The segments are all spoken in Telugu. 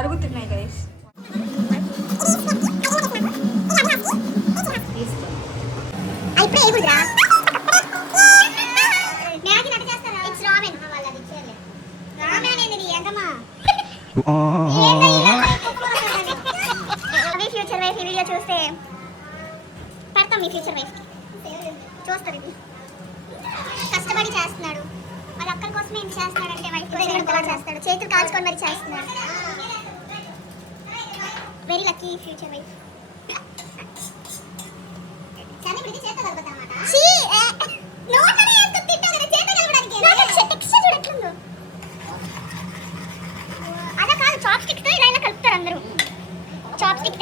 అరుగుతున్నాయి గైస్. ఫ్యూచర్ వైఫ్ ఈ వీడియో చూస్తే పెడతాం. మీ ఫ్యూచర్ వైఫ్ చూస్తారు. ఇది కష్టపడి చేస్తున్నాడు, వాళ్ళ అక్కల కోసం ఏం చేస్తున్నాడు అంటే వైఫ్ కోసం చేస్తాడు, చేతులు కాల్చుకొని మరి చేస్తున్నాడు. Very lucky future wife. అలా కాదు, చాప్ స్టిక్ తో ఇలా ఇలా కలుపుతారు అందరూ. చాప్ స్టిక్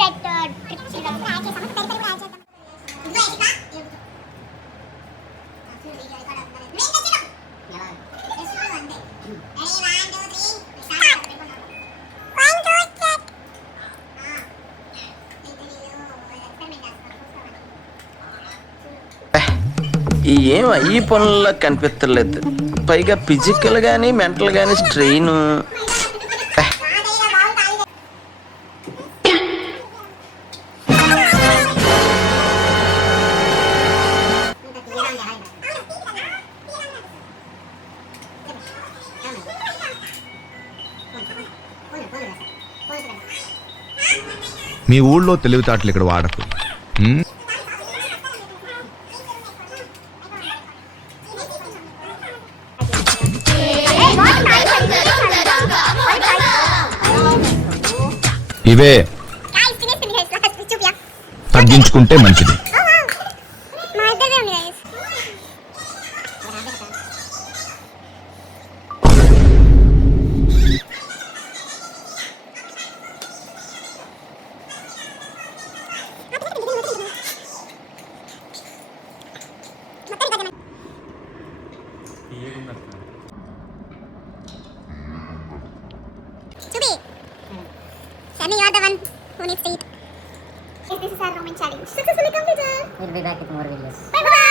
ఏం ఈ పనుల్లో కనిపించలేదు. పైగా ఫిజికల్ గానీ మెంటల్ గానీ స్ట్రెయిన్. మీ ఊళ్ళో తెలివితేటలు ఇక్కడ వాడకు. ఇవే తగ్గించుకుంటే మంచిది. Sammy, you are the one who needs to eat. This is our roaming challenge. Successfully completed. We'll be back with more videos. Bye bye.